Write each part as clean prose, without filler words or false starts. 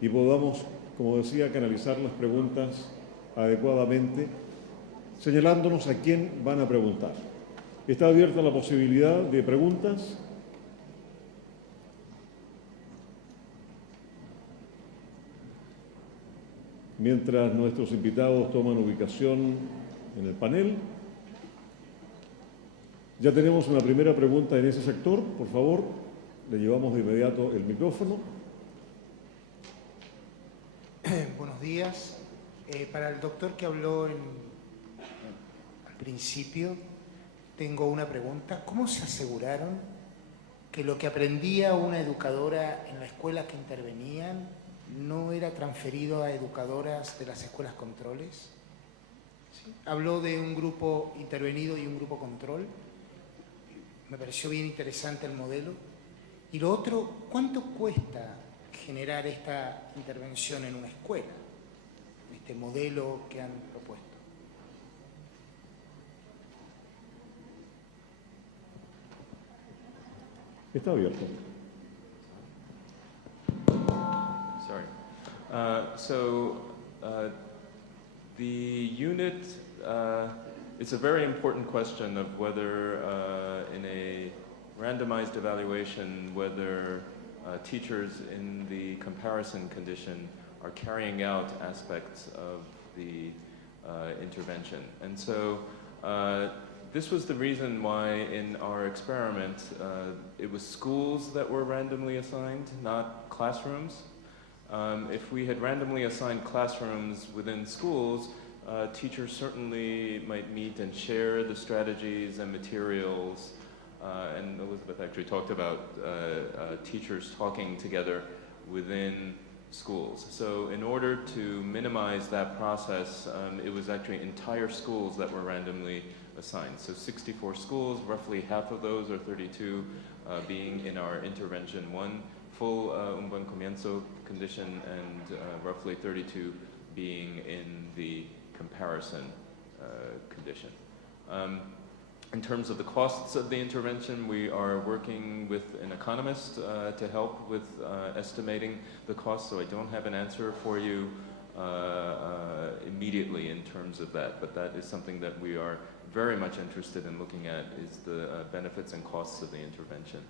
y podamos, como decía, canalizar las preguntas adecuadamente, señalándonos a quién van a preguntar. Está abierta la posibilidad de preguntas. Mientras nuestros invitados toman ubicación en el panel, ya tenemos una primera pregunta en ese sector. Por favor, le llevamos de inmediato el micrófono. Buenos días. Para el doctor que habló al principio, tengo una pregunta. ¿Cómo se aseguraron que lo que aprendía una educadora en la escuela que intervenían no era transferido a educadoras de las escuelas controles? ¿Sí? Habló de un grupo intervenido y un grupo control. Me pareció bien interesante el modelo. Y lo otro, ¿cuánto cuesta generar esta intervención en una escuela? Este modelo que han propuesto. Está abierto. Sorry. The unit, it's a very important question of whether in a randomized evaluation, whether teachers in the comparison condition are carrying out aspects of the intervention. And so this was the reason why in our experiment it was schools that were randomly assigned, not classrooms. If we had randomly assigned classrooms within schools, teachers certainly might meet and share the strategies and materials. And Elizabeth actually talked about teachers talking together within schools. So in order to minimize that process, it was actually entire schools that were randomly assigned. So 64 schools, roughly half of those, or 32, being in our intervention 1 full un buen comienzo condition, and roughly 32 being in the comparison condition. In terms of the costs of the intervention, we are working with an economist to help with estimating the cost, so I don't have an answer for you immediately in terms of that, but that is something that we are very much interested in looking at, is the benefits and costs of the intervention.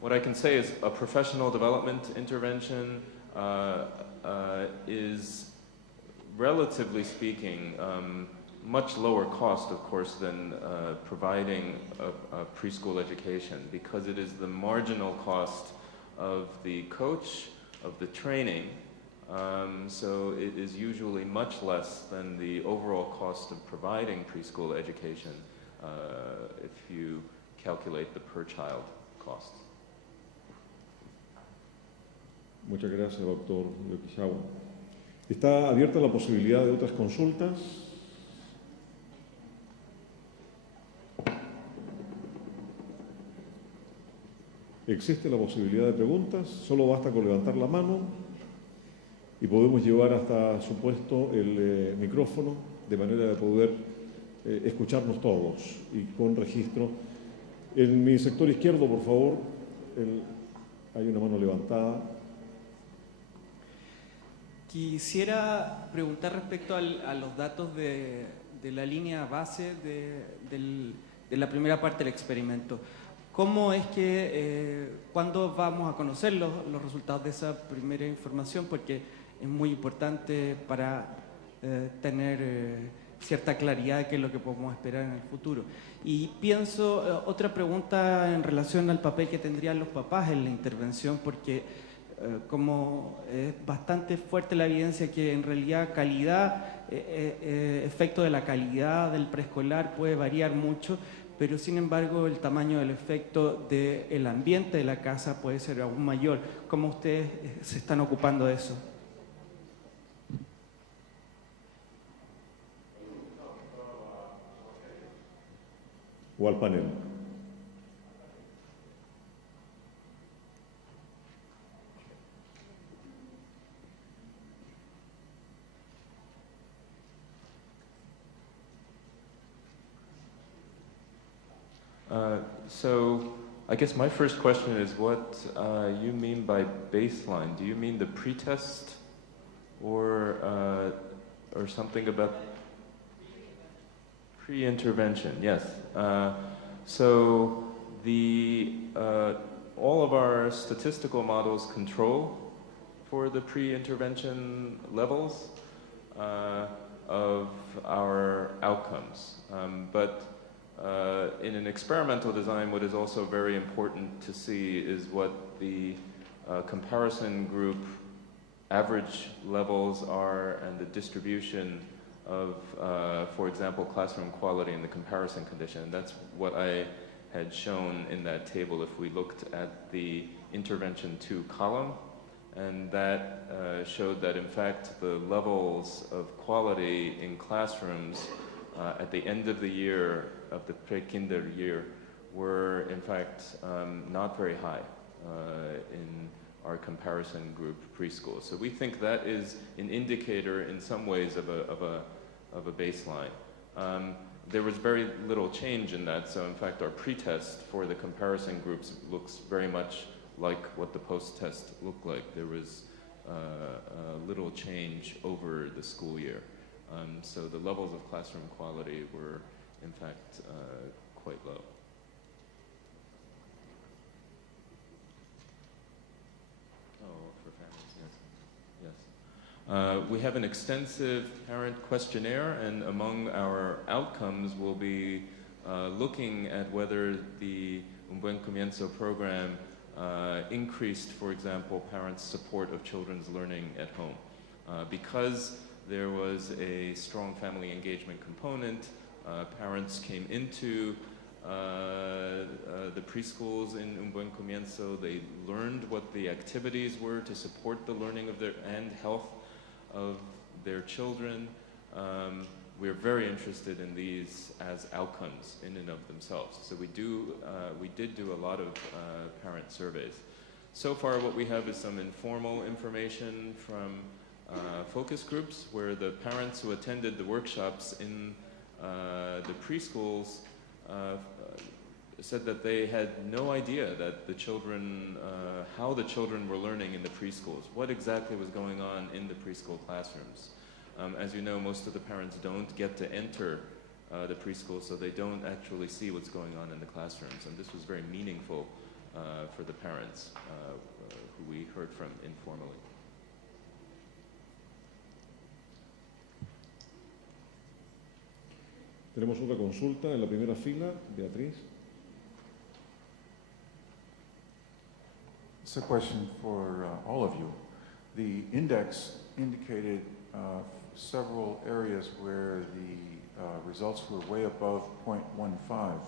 What I can say is a professional development intervention is, relatively speaking, much lower cost, of course, than providing a preschool education, because it is the marginal cost of the coach, of the training, so it is usually much less than the overall cost of providing preschool education if you calculate the per child costs. Muchas gracias, doctor Yokizawa. ¿Está abierta la posibilidad de otras consultas? Existe la posibilidad de preguntas, solo basta con levantar la mano y podemos llevar hasta su puesto el micrófono de manera de poder escucharnos todos y con registro. En mi sector izquierdo, por favor, hay una mano levantada. Quisiera preguntar respecto a los datos de la línea base de la primera parte del experimento. ¿Cómo es que, cuándo vamos a conocer los resultados de esa primera información? Porque es muy importante para tener cierta claridad de qué es lo que podemos esperar en el futuro. Y pienso, otra pregunta en relación al papel que tendrían los papás en la intervención, porque como es bastante fuerte la evidencia que en realidad efecto de la calidad del preescolar puede variar mucho, pero sin embargo el tamaño del efecto del ambiente de la casa puede ser aún mayor. ¿Cómo ustedes se están ocupando de eso? O al panel. So I guess my first question is what you mean by baseline. Do you mean the pretest or something about pre-intervention. Yes. So all of our statistical models control for the pre-intervention levels of our outcomes. But in an experimental design, what is also very important to see is what the comparison group average levels are and the distribution of, for example, classroom quality in the comparison condition. That's what I had shown in that table if we looked at the intervention 2 column. And that showed that, in fact, the levels of quality in classrooms at the end of the year, of the pre-kinder year, were, in fact, not very high in our comparison group preschool. So we think that is an indicator, in some ways, of a baseline. There was very little change in that, so in fact, our pretest for the comparison groups looks very much like what the post-test looked like. There was little change over the school year. So the levels of classroom quality were, in fact, quite low. Oh, for families, yes. Yes. We have an extensive parent questionnaire, and among our outcomes will be looking at whether the Un Buen Comienzo program increased, for example, parents' support of children's learning at home. Because there was a strong family engagement component, parents came into the preschools in Un Buen Comienzo. They learned what the activities were to support the learning of their and health of their children. We're very interested in these as outcomes in and of themselves. So we did do a lot of parent surveys. So far what we have is some informal information from focus groups where the parents who attended the workshops in the preschools said that they had no idea that the children, how the children were learning in the preschools, what exactly was going on in the preschool classrooms. As you know, most of the parents don't get to enter the preschool, so they don't actually see what's going on in the classrooms. And this was very meaningful for the parents who we heard from informally. Tenemos otra consulta en la primera fila, Beatriz. It's a question for all of you. The index indicated several areas where the results were way above 0.15.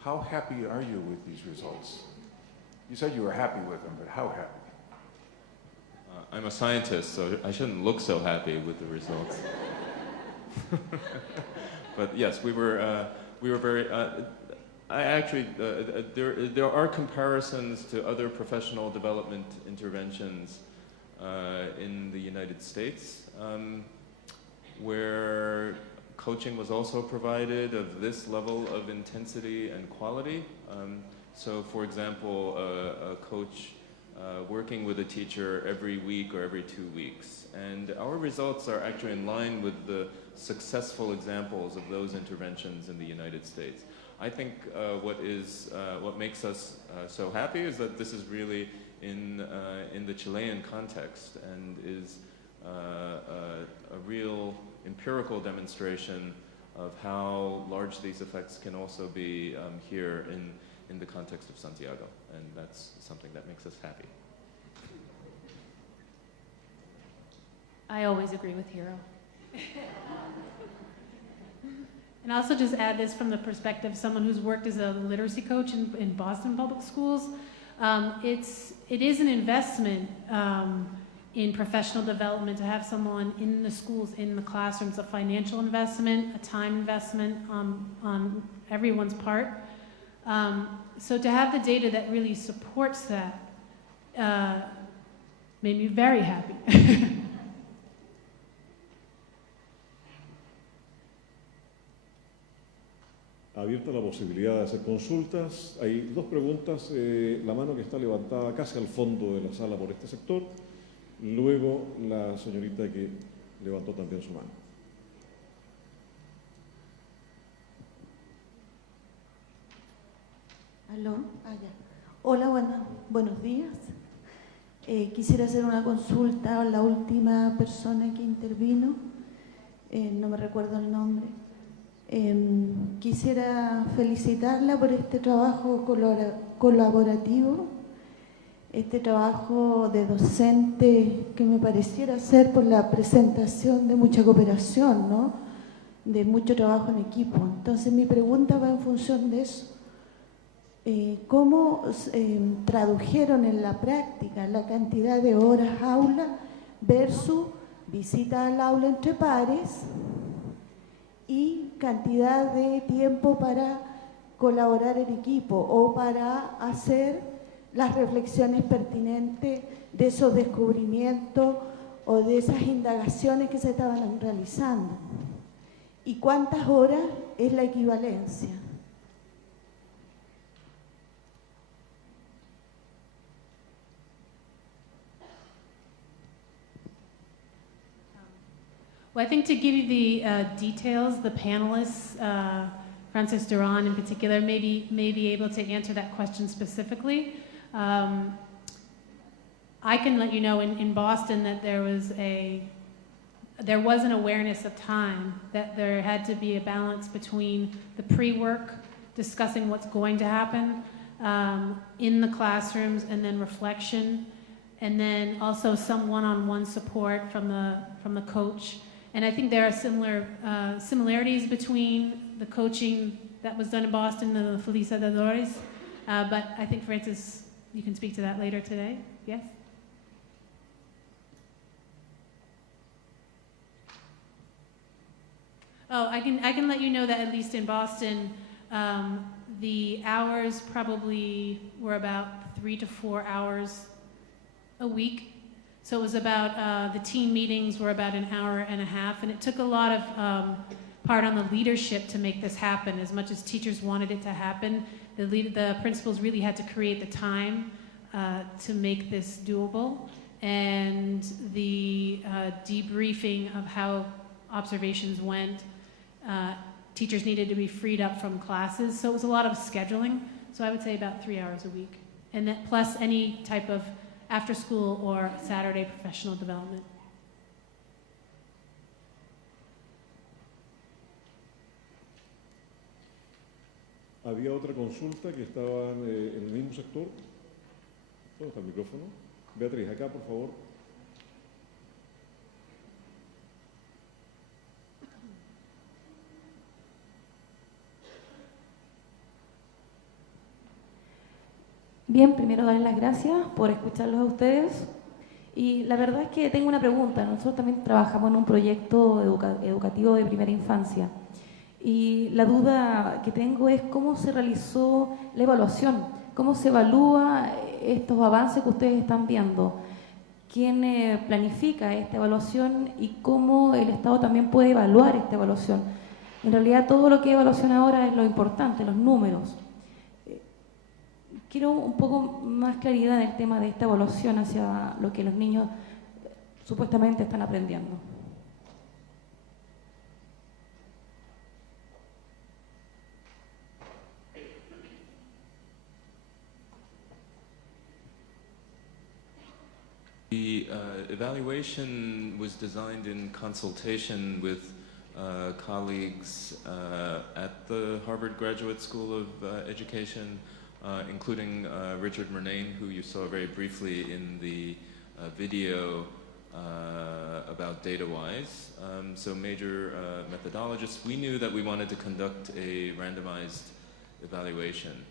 How happy are you with these results? You said you were happy with them, but how happy? I'm a scientist, so I shouldn't look so happy with the results. But yes, we were very. I actually there are comparisons to other professional development interventions in the United States, where coaching was also provided of this level of intensity and quality. So, for example, a coach working with a teacher every week or every 2 weeks, and our results are actually in line with the successful examples of those interventions in the United States. I think what makes us so happy is that this is really in the Chilean context and is a real empirical demonstration of how large these effects can also be here in the context of Santiago, and that's something that makes us happy. I always agree with Hiro. And I also just add this from the perspective of someone who's worked as a literacy coach in Boston public schools. It is an investment in professional development to have someone in the schools, in the classrooms, a financial investment, a time investment on everyone's part. So to have the data that really supports that made me very happy. Abierta la posibilidad de hacer consultas. Hay dos preguntas. La mano que está levantada casi al fondo de la sala por este sector. Luego la señorita que levantó también su mano. ¿Aló? Ah, ya. Hola, buenos días. Quisiera hacer una consulta a la última persona que intervino. No me recuerdo el nombre. Quisiera felicitarla por este trabajo colaborativo, este trabajo de docente que me pareciera ser por la presentación de mucha cooperación, ¿no? De mucho trabajo en equipo. Entonces mi pregunta va en función de eso. ¿Cómo tradujeron en la práctica la cantidad de horas aula versus visita al aula entre pares y cantidad de tiempo para colaborar en equipo o para hacer las reflexiones pertinentes de esos descubrimientos o de esas indagaciones que se estaban realizando? ¿Y cuántas horas es la equivalencia? Well, I think to give you the details, the panelists, Francis Duran in particular, may be able to answer that question specifically. I can let you know in Boston that there was an awareness of time, that there had to be a balance between the pre-work, discussing what's going to happen in the classrooms, and then reflection, and then also some one-on-one support from the coach. And I think there are similarities between the coaching that was done in Boston and the felicitadores. But I think, Francis, you can speak to that later today. Yes? Oh, I can let you know that at least in Boston, the hours probably were about 3 to 4 hours a week. So it was about, the team meetings were about an hour and a half, and it took a lot of part on the leadership to make this happen. As much as teachers wanted it to happen, the principals really had to create the time to make this doable. And the debriefing of how observations went, teachers needed to be freed up from classes. So it was a lot of scheduling. So I would say about 3 hours a week. And that plus any type of after school or Saturday professional development. Había otra consulta que estaba en el mismo sector. ¿Dónde está el micrófono? Beatriz, acá, por favor. Bien, primero darles las gracias por escucharlos a ustedes. Y la verdad es que tengo una pregunta. Nosotros también trabajamos en un proyecto educativo de primera infancia. Y la duda que tengo es cómo se realizó la evaluación, cómo se evalúa estos avances que ustedes están viendo. ¿Quién planifica esta evaluación y cómo el Estado también puede evaluar esta evaluación? En realidad todo lo que es evaluación ahora es lo importante, los números. Quiero un poco más claridad en el tema de esta evaluación hacia lo que los niños supuestamente están aprendiendo. The evaluation was designed in consultation with colleagues at the Harvard Graduate School of Education, including Richard Murnane, who you saw very briefly in the video about DataWise. So major methodologists. We knew that we wanted to conduct a randomized evaluation.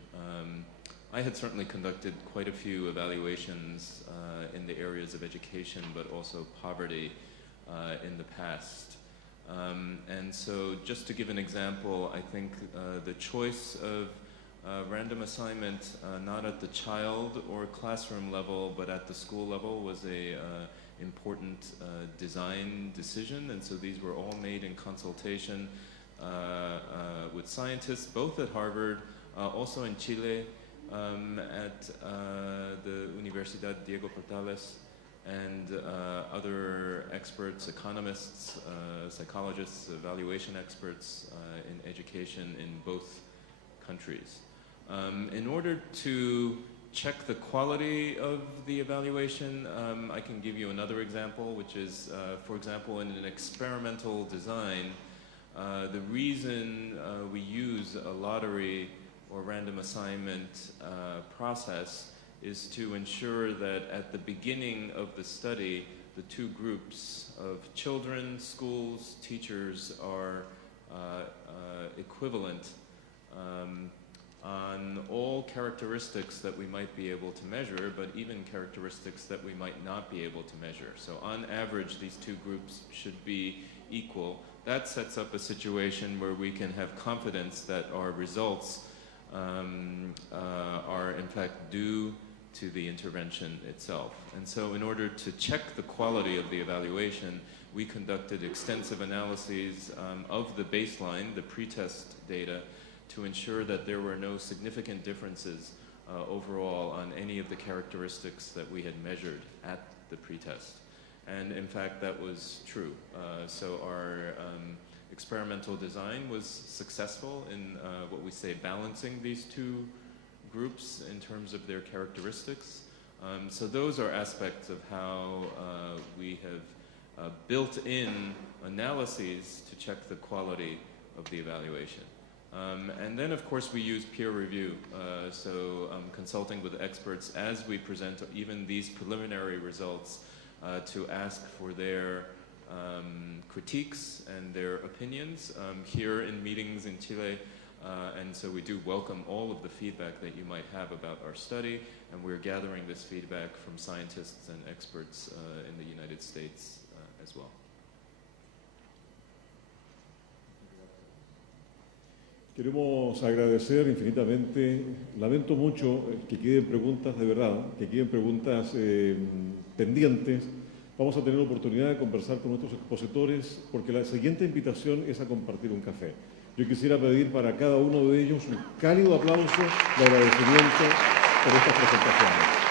I had certainly conducted quite a few evaluations in the areas of education, but also poverty in the past. And so just to give an example, I think the choice of random assignment, not at the child or classroom level, but at the school level, was a important design decision. And so these were all made in consultation with scientists, both at Harvard, also in Chile, at the Universidad Diego Portales, and other experts, economists, psychologists, evaluation experts in education in both countries. In order to check the quality of the evaluation, I can give you another example, which is, for example, in an experimental design, the reason we use a lottery or random assignment process is to ensure that at the beginning of the study, the two groups of children, schools, teachers are equivalent on all characteristics that we might be able to measure, but even characteristics that we might not be able to measure. So on average, these two groups should be equal. That sets up a situation where we can have confidence that our results are in fact due to the intervention itself. And so in order to check the quality of the evaluation, we conducted extensive analyses of the baseline, the pretest data, to ensure that there were no significant differences overall on any of the characteristics that we had measured at the pretest. And in fact, that was true. So our experimental design was successful in what we say balancing these two groups in terms of their characteristics. So those are aspects of how we have built in analyses to check the quality of the evaluation. And then, of course, we use peer review, so consulting with experts as we present even these preliminary results to ask for their critiques and their opinions here in meetings in Chile. And so we do welcome all of the feedback that you might have about our study, and we're gathering this feedback from scientists and experts in the United States as well. Queremos agradecer infinitamente, lamento mucho que queden preguntas de verdad, que queden preguntas pendientes. Vamos a tener la oportunidad de conversar con nuestros expositores porque la siguiente invitación es a compartir un café. Yo quisiera pedir para cada uno de ellos un cálido aplauso de agradecimiento por estas presentaciones.